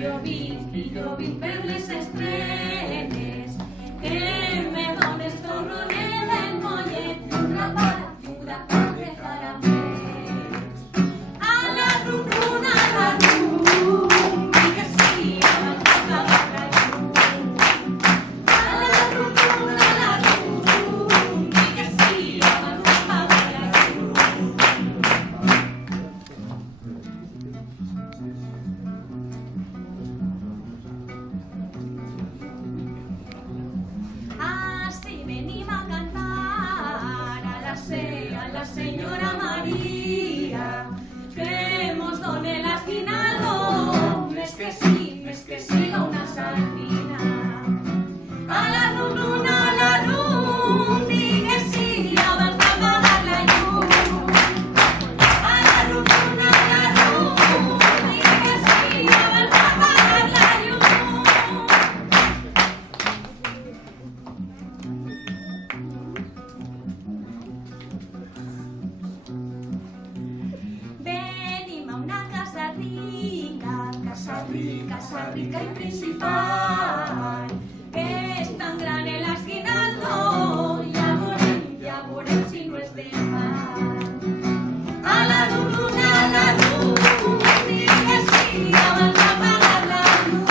jo vinc per les estrenes, que me dones torronet del mollet, una batuda de caramels. A la rum, i que sí, abans d'acabar la llum. A la rum, i que sí, abans d'acabar la llum. Así venim a cantar a la senyora Maria, que mos done l'aguinaldo, més que siga una sardina. A la rum, di que sí, abans d'apagar la llum. A la rum, di que sí, abans d'apagar la llum. Venim a una casa rica i principal.